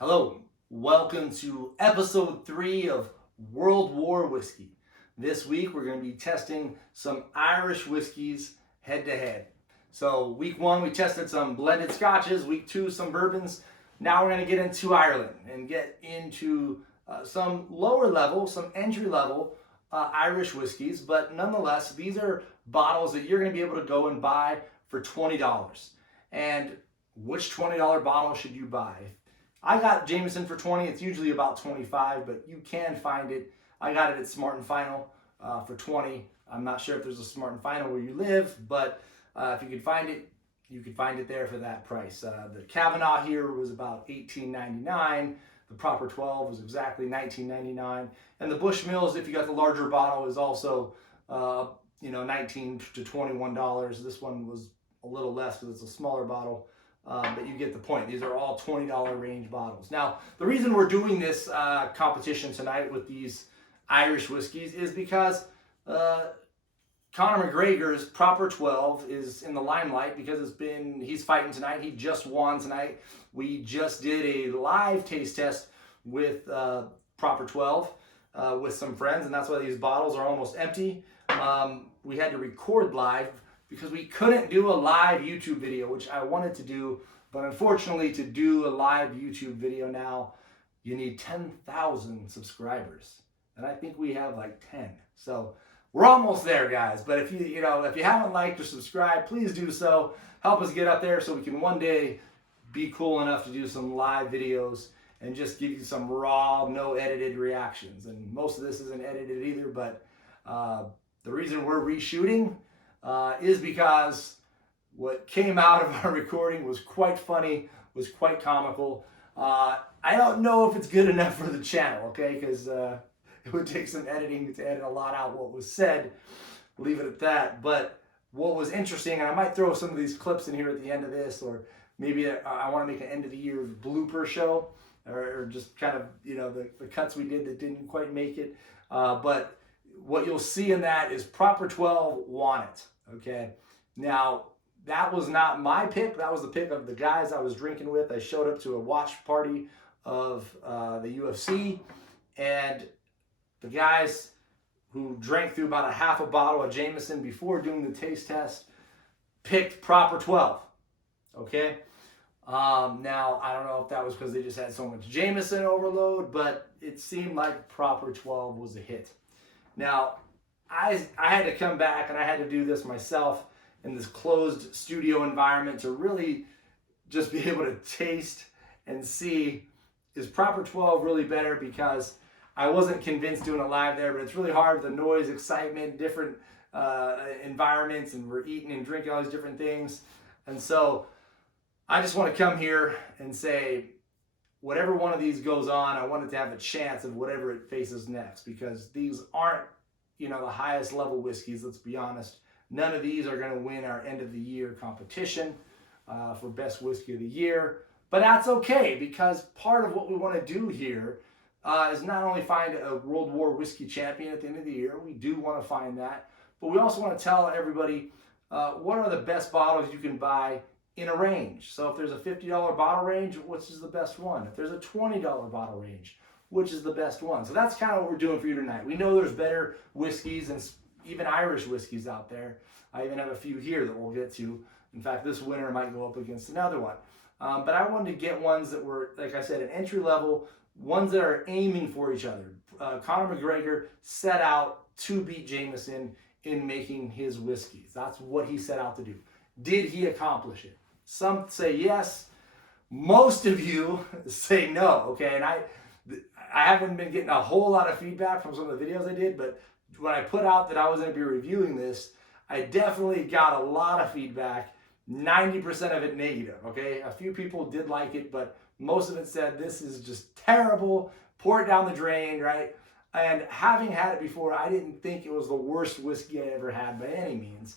Hello, welcome to episode 3 of World War Whiskey. This week we're going to be testing some Irish whiskeys head to head. So week 1 we tested some blended scotches, week 2 some bourbons. Now we're going to get into Ireland and get into some lower level, some entry level Irish whiskeys, but nonetheless these are bottles that you're going to be able to go and buy for $20. And which $20 bottle should you buy? I got Jameson for 20. It's usually about 25, but you can find it. I got it at Smart and Final for 20. I'm not sure if there's a Smart and Final where you live, but if you could find it, you could find it there for that price. The Kavanagh here was about $18.99. The proper 12 was exactly $19.99, and the Bushmills, if you got the larger bottle, is also $19 to $21. This one was a little less because it's a smaller bottle. But you get the point. These are all $20 range bottles. Now, the reason we're doing this competition tonight with these Irish whiskeys is because Conor McGregor's Proper 12 is in the limelight because he's fighting tonight. He just won tonight. We just did a live taste test with Proper 12 with some friends, and that's why these bottles are almost empty. We had to record live because we couldn't do a live YouTube video, which I wanted to do, but unfortunately to do a live YouTube video now, you need 10,000 subscribers. And I think we have like 10. So we're almost there, guys. But if you haven't liked or subscribed, please do so. Help us get up there so we can one day be cool enough to do some live videos and just give you some raw, no edited reactions. And most of this isn't edited either, but the reason we're reshooting is because what came out of our recording was quite funny, was quite comical. I don't know if it's good enough for the channel, okay? Because it would take some editing to edit a lot out what was said. Leave it at that. But what was interesting, and I might throw some of these clips in here at the end of this, or maybe I want to make an end of the year blooper show, or just kind of the cuts we did that didn't quite make it. But what you'll see in that is Proper 12 won it. Okay, now that was not my pick. That was the pick of the guys I was drinking with. I showed up to a watch party of the UFC, and the guys who drank through about a half a bottle of Jameson before doing the taste test picked Proper 12. Okay, now I don't know if that was because they just had so much Jameson overload, but it seemed like Proper 12 was a hit. Now, I had to come back and I had to do this myself in this closed studio environment to really just be able to taste and see, is Proper 12 really better? Because I wasn't convinced doing it live there, but it's really hard with the noise, excitement, different environments, and we're eating and drinking all these different things. And so I just want to come here and say, whatever one of these goes on, I want it to have a chance of whatever it faces next, because these aren't, the highest level whiskeys, let's be honest. None of these are going to win our end of the year competition for best whiskey of the year, but that's okay, because part of what we want to do here is not only find a World War whiskey champion at the end of the year, we do want to find that, but we also want to tell everybody what are the best bottles you can buy in a range. So if there's a $50 bottle range, which is the best one? If there's a $20 bottle range, which is the best one? So that's kind of what we're doing for you tonight. We know there's better whiskeys and even Irish whiskeys out there. I even have a few here that we'll get to. In fact, this winter might go up against another one. But I wanted to get ones that were, like I said, an entry level, ones that are aiming for each other. Conor McGregor set out to beat Jameson in making his whiskeys. That's what he set out to do. Did he accomplish it? Some say yes. Most of you say no, okay? And I haven't been getting a whole lot of feedback from some of the videos I did, but when I put out that I was going to be reviewing this, I definitely got a lot of feedback, 90% of it negative, okay? A few people did like it, but most of it said, this is just terrible, pour it down the drain, right? And having had it before, I didn't think it was the worst whiskey I ever had by any means.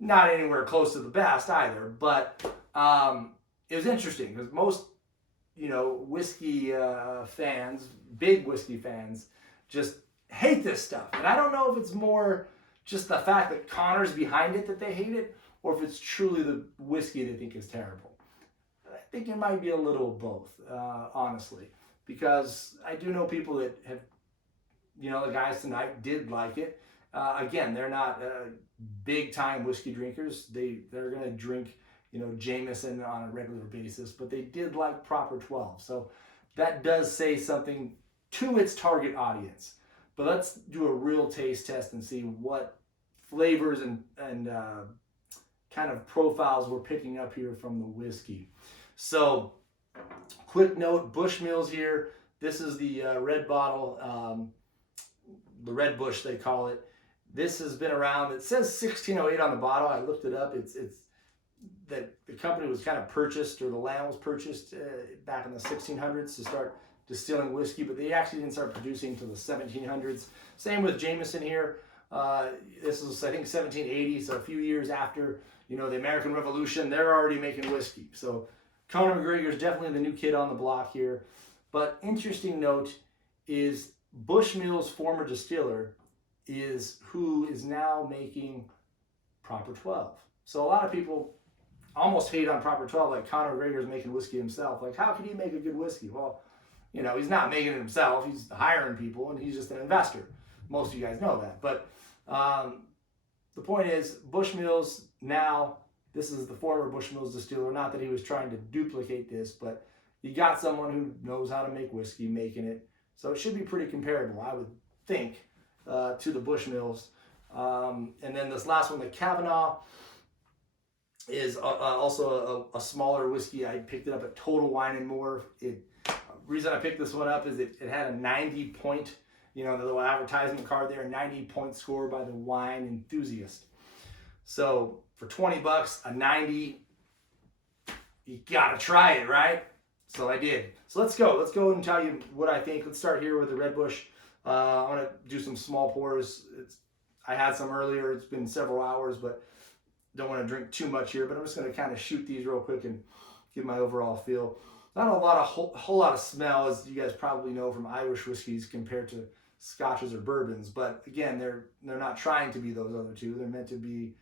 Not anywhere close to the best either, but it was interesting because most, whiskey fans, big whiskey fans, just hate this stuff. And I don't know if it's more just the fact that Conor's behind it that they hate it, or if it's truly the whiskey they think is terrible. think it might be a little of both, honestly, because I do know people that have, the guys tonight did like it. Again, they're not big time whiskey drinkers. They're gonna drink, Jameson on a regular basis, but they did like Proper 12. So that does say something to its target audience. But let's do a real taste test and see what flavors and kind of profiles we're picking up here from the whiskey. So, quick note, Bushmills here. This is the red bottle, the Red Bush they call it. This has been around. It says 1608 on the bottle. I looked it up. It's that the company was kind of purchased, or the land was purchased back in the 1600s to start distilling whiskey, but they actually didn't start producing until the 1700s. Same with Jameson here. This is, I think, 1780, so a few years after, the American Revolution. They're already making whiskey. So Conor McGregor is definitely the new kid on the block here. But interesting note is Bushmills' former distiller is who is now making Proper 12. So a lot of people almost hate on Proper 12, like Conor McGregor is making whiskey himself. Like, how can he make a good whiskey? Well, he's not making it himself. He's hiring people, and he's just an investor. Most of you guys know that. But the point is, Bushmills now, this is the former Bushmills distiller. Not that he was trying to duplicate this, but you got someone who knows how to make whiskey making it. So it should be pretty comparable, I would think, to the Bushmills. And then this last one, the Kavanagh, is also a smaller whiskey. I picked it up at Total Wine & More. Reason I picked this one up is it had a 90-point, the little advertisement card there, a 90-point score by the wine enthusiast. So for $20, a 90, you gotta try it, right? So I did. So let's go and tell you what I think. Let's start here with the Red Bush. I'm gonna do some small pours. I had some earlier. It's been several hours, but don't want to drink too much here. But I'm just gonna kind of shoot these real quick and give my overall feel. Not a whole lot of smell, as you guys probably know from Irish whiskeys compared to Scotches or bourbons. But again, they're not trying to be those other two. They're meant to be,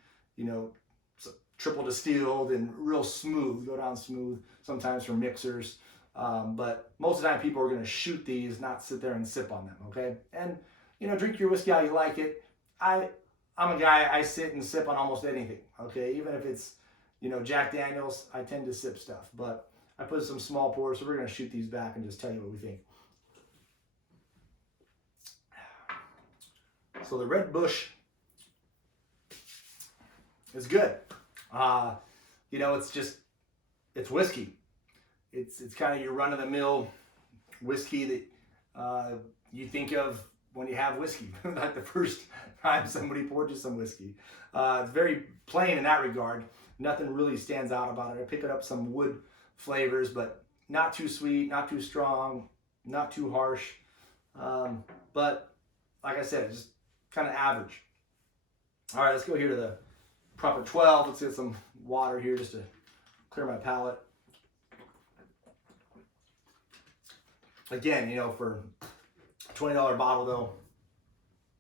triple distilled and real smooth, go down smooth, sometimes from mixers. But most of the time people are going to shoot these, not sit there and sip on them, okay? And, drink your whiskey how you like it. I'm a guy, I sit and sip on almost anything, okay? Even if it's, Jack Daniels, I tend to sip stuff. But I put some small pours, so we're going to shoot these back and just tell you what we think. So the Red Bush is good. It's whiskey. It's kind of your run-of-the-mill whiskey that you think of when you have whiskey. Like the first time somebody poured you some whiskey. It's very plain in that regard. Nothing really stands out about it. I picked up some wood flavors, but not too sweet, not too strong, not too harsh. But like I said, just kind of average. All right, let's go here to the Proper 12. Let's get some water here just to clear my palate. Again, for a $20 bottle though,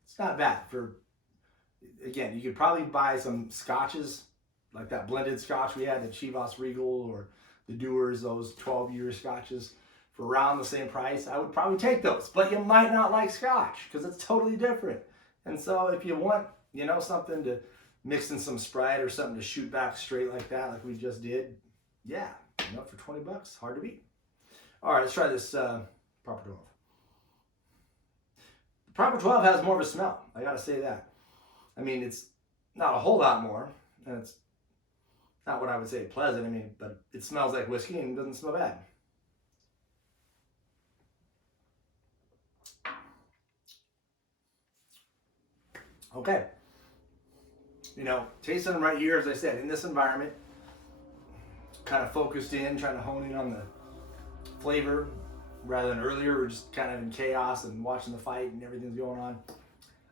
it's not bad. Again, you could probably buy some scotches, like that blended scotch we had, the Chivas Regal or the Dewar's, those 12-year scotches, for around the same price. I would probably take those, but you might not like scotch because it's totally different. And so if you want, something to mix in some Sprite or something to shoot back straight like that, like we just did, yeah, for $20, hard to beat. All right, let's try this Proper 12. The Proper 12 has more of a smell. I gotta say that. I mean, it's not a whole lot more, and it's not what I would say pleasant. But it smells like whiskey and it doesn't smell bad. Okay. Tasting them right here, as I said, in this environment, kind of focused in, trying to hone in on the flavor, rather than earlier, we're just kind of in chaos and watching the fight and everything's going on.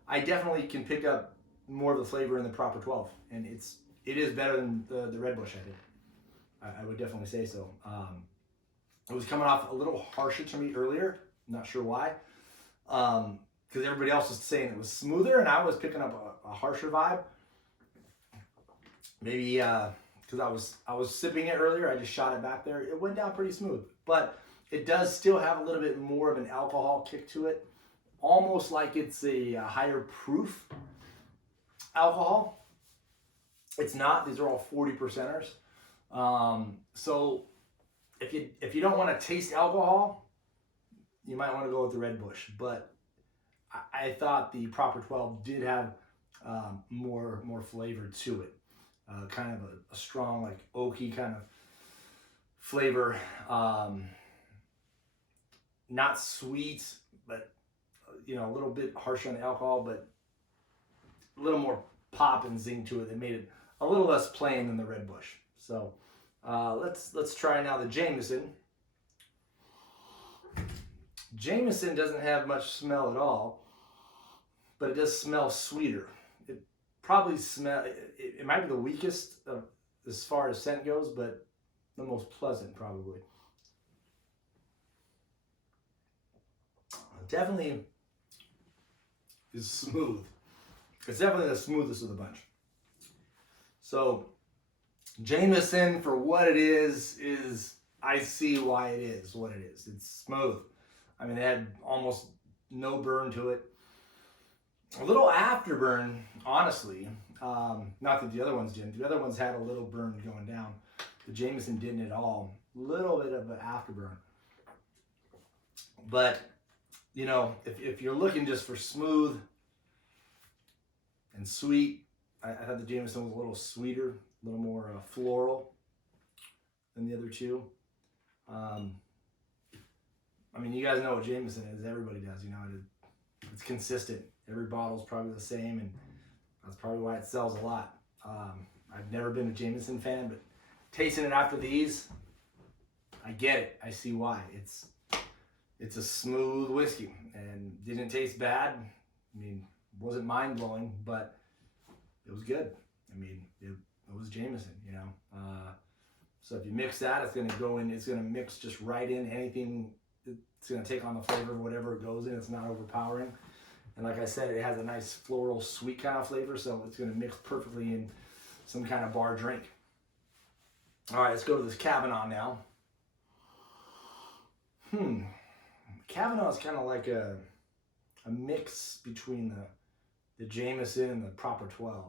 I definitely can pick up more of the flavor in the Proper 12, and it is better than the Red Bush I did. I would definitely say so. It was coming off a little harsher to me earlier. I'm not sure why. Because everybody else was saying it was smoother, and I was picking up a harsher vibe. Maybe because because I was sipping it earlier. I just shot it back there. It went down pretty smooth, but it does still have a little bit more of an alcohol kick to it, almost like it's a higher proof alcohol. It's not. These are all 40%ers. So if you don't want to taste alcohol, you might want to go with the Red Bush. But I thought the Proper 12 did have more flavor to it. Kind of a strong, like oaky kind of flavor. Not sweet, but a little bit harsh on the alcohol, but a little more pop and zing to it that made it a little less plain than the Red Bush. So let's try now the Jameson. Jameson doesn't have much smell at all, but it does smell sweeter. It probably it might be the weakest as far as scent goes, but the most pleasant probably. Definitely is smooth. It's definitely the smoothest of the bunch. So Jameson, for what it is I see why it is what it is. It's smooth. I mean, it had almost no burn to it. A little afterburn, honestly. Not that the other ones didn't. The other ones had a little burn going down. The Jameson didn't at all. Little bit of an afterburn. But if you're looking just for smooth and sweet, I thought the Jameson was a little sweeter, a little more floral than the other two. I mean, you guys know what Jameson is. Everybody does. It's consistent. Every bottle's probably the same, and that's probably why it sells a lot. I've never been a Jameson fan, but tasting it after these, I get it. I see why. It's a smooth whiskey and didn't taste bad. I mean, wasn't mind-blowing, but it was good. I mean, it was Jameson, So if you mix that, it's going to go in, it's going to mix just right in anything. It's going to take on the flavor of whatever it goes in. It's not overpowering. And like I said, it has a nice floral, sweet kind of flavor, so it's going to mix perfectly in some kind of bar drink. All right, let's go to this Kavanagh now. Kavanagh is kind of like a mix between the Jameson and the Proper 12.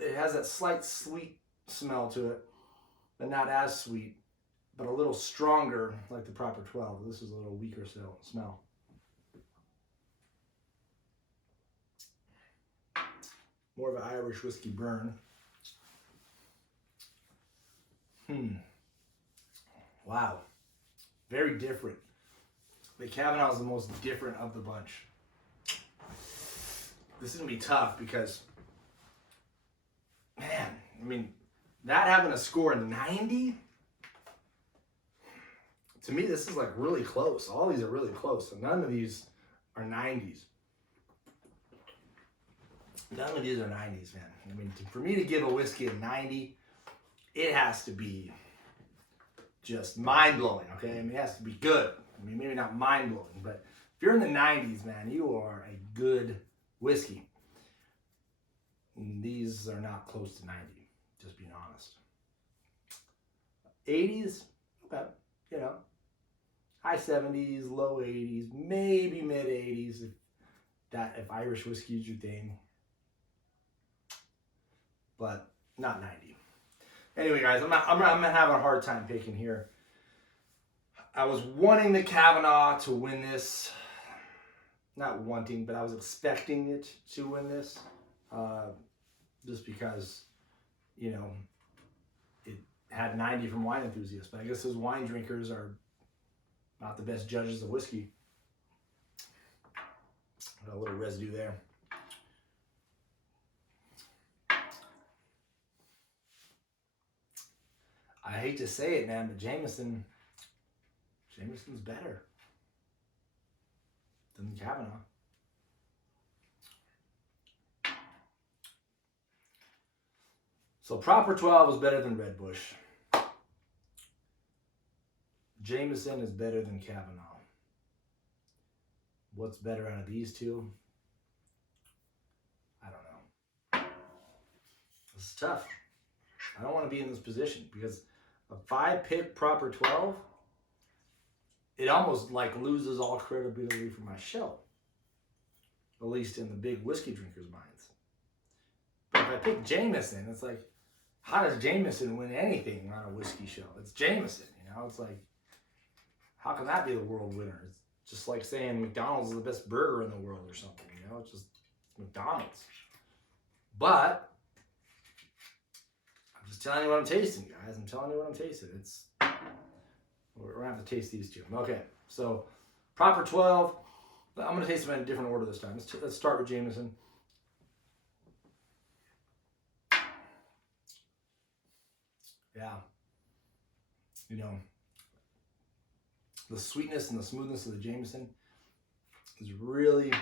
It has that slight sweet smell to it, but not as sweet, but a little stronger like the Proper 12. This is a little weaker smell. More of an Irish whiskey burn. Wow. Very different. The Kavanagh is the most different of the bunch. This is going to be tough because, man, I mean, that having a score 90, to me, this is like really close. All these are really close. So none of these are 90s. None of these are 90s, man. I mean, for me to give a whiskey a 90, it has to be just mind-blowing, okay? I mean, it has to be good. I mean, maybe not mind-blowing, but if you're in the 90s, man, you are a good whiskey. And these are not close to 90, just being honest. 80s, okay, high 70s, low 80s, maybe mid 80s, if Irish whiskey is your thing. But not 90. Anyway, guys, I'm having a hard time picking here. I was wanting the Kavanagh to win this. Not wanting, but I was expecting it to win this. Just because, it had 90 from wine enthusiasts. But I guess those wine drinkers are not the best judges of whiskey. Got a little residue there. I hate to say it, man, but Jameson's better than the Kavanagh. So Proper 12 is better than Red Bush. Jameson is better than Kavanagh. What's better out of these two? I don't know. This is tough. I don't want to be in this position because if I pick proper 12, it almost like loses all credibility for my show. At least in the big whiskey drinkers' minds. But if I pick Jameson, it's like, how does Jameson win anything on a whiskey show? It's Jameson, you know? It's like, how can that be the world winner? It's just like saying McDonald's is the best burger in the world or something, you know? It's just McDonald's. But I'm just telling you what I'm tasting, guys. I'm telling you what I'm tasting. We're gonna have to taste these two. Okay, so proper 12. I'm gonna taste them in a different order this time. Let's start with Jameson. Yeah, you know, the sweetness and the smoothness of the Jameson is really,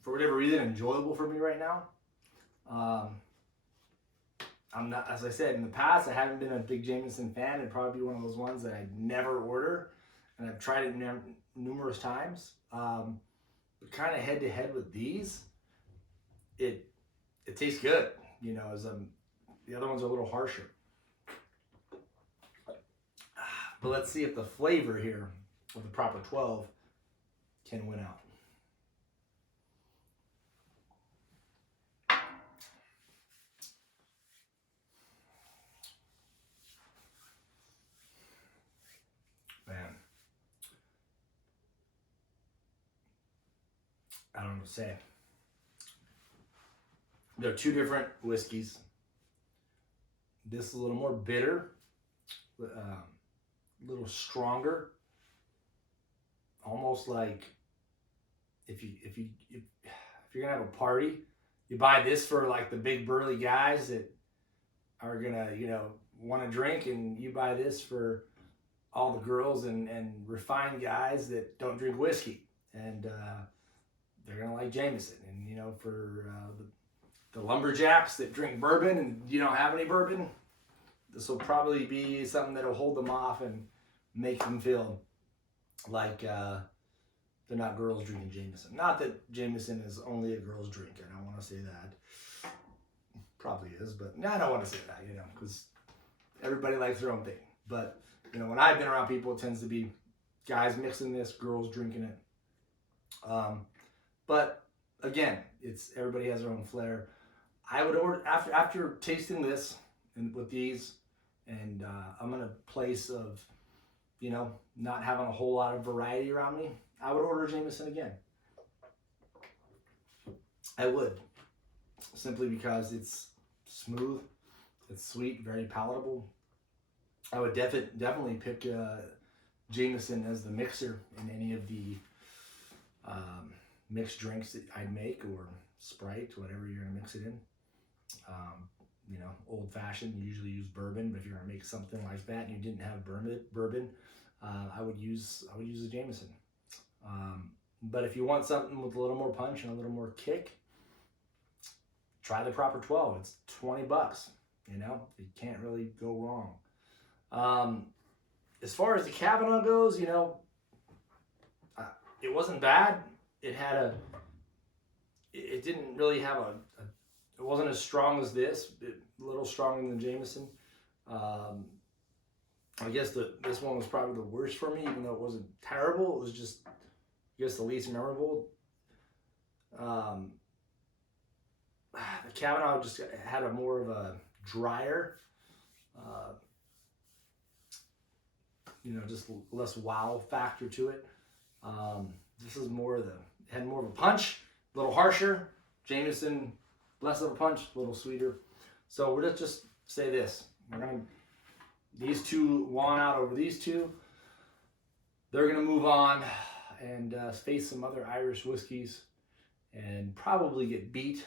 for whatever reason, enjoyable for me right now. I'm not, as I said in the past, I haven't been a big Jameson fan. It'd probably be one of those ones that I'd never order, and I've tried it numerous times. But kind of head to head with these, it tastes good. You know, as the other ones are a little harsher. But let's see if the flavor here with the proper 12 can win out. Man, I don't know what to say. They're two different whiskeys. This is a little more bitter, a little stronger. Almost like if you're gonna have a party, you buy this for like the big burly guys that are gonna, you know, want to drink, and you buy this for all the girls and refined guys that don't drink whiskey, and they're gonna like Jameson. And you know, for the lumberjacks that drink bourbon and you don't have any bourbon, this will probably be something that'll hold them off and make them feel like they're not girls drinking Jameson. Not that Jameson is only a girl's drink. I don't want to say that. Probably is, but no, I don't want to say that, you know, because everybody likes their own thing. But you know, when I've been around people, it tends to be guys mixing this, girls drinking it. But again, it's everybody has their own flair. I would order after tasting this and with these, and I'm in a place of, you know, not having a whole lot of variety around me. I would order Jameson again. I would, simply because it's smooth, it's sweet, very palatable. I would definitely pick Jameson as the mixer in any of the mixed drinks that I'd make, or Sprite, whatever you're gonna mix it in. You know, old fashioned, you usually use bourbon, but if you're gonna make something like that and you didn't have bourbon, I would use a Jameson. But if you want something with a little more punch and a little more kick, try the proper 12. It's $20. You know, you can't really go wrong. As far as the Kavanagh goes, you know, it wasn't bad. It didn't really have it wasn't as strong as this, a little stronger than Jameson. I guess this one was probably the worst for me, even though it wasn't terrible. It was just, I guess, the least memorable. The Kavanagh just had a more of a drier, you know, just less wow factor to it. This is had more of a punch, a little harsher. Jameson, less of a punch, a little sweeter. So we're just say this. These two won out over these two. They're gonna move on and face some other Irish whiskeys and probably get beat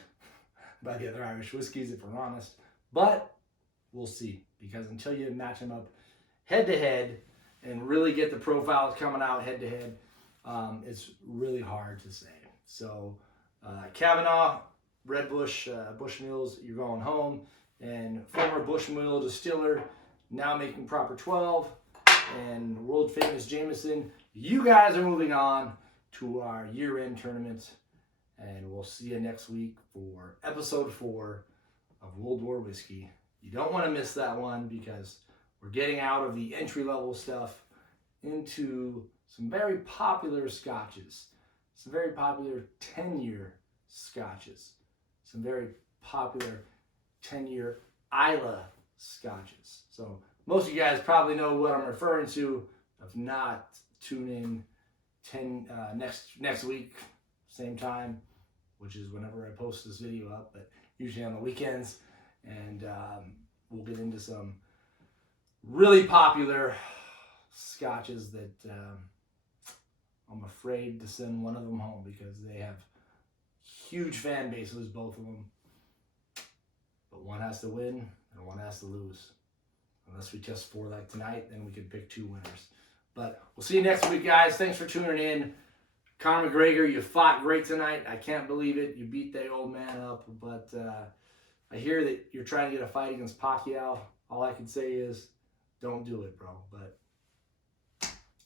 by the other Irish whiskeys, if we're honest. But we'll see, because until you match them up head to head and really get the profiles coming out head to head, it's really hard to say. So Kavanagh, Red Bush, Bushmills, you're going home. And former Bushmill distiller, now making proper 12, and world famous Jameson, you guys are moving on to our year-end tournament, and we'll see you next week for episode 4 of World War Whiskey. You don't want to miss that one because we're getting out of the entry-level stuff into some very popular scotches, some very popular 10-year scotches, some very popular 10-year Isla scotches. So most of you guys probably know what I'm referring to. If not, tune in next week, same time, which is whenever I post this video up, but usually on the weekends. And we'll get into some really popular scotches that I'm afraid to send one of them home because they have huge fan bases, both of them. But one has to win and one has to lose. Unless we test 4 like tonight, then we can pick 2 winners. But we'll see you next week, guys. Thanks for tuning in. Conor McGregor, you fought great tonight. I can't believe it. You beat that old man up. But I hear that you're trying to get a fight against Pacquiao. All I can say is don't do it, bro. But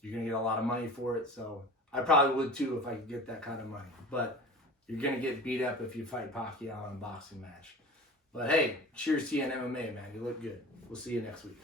you're going to get a lot of money for it. So I probably would too if I could get that kind of money. But you're going to get beat up if you fight Pacquiao in a boxing match. But hey, cheers to you in MMA, man. You look good. We'll see you next week.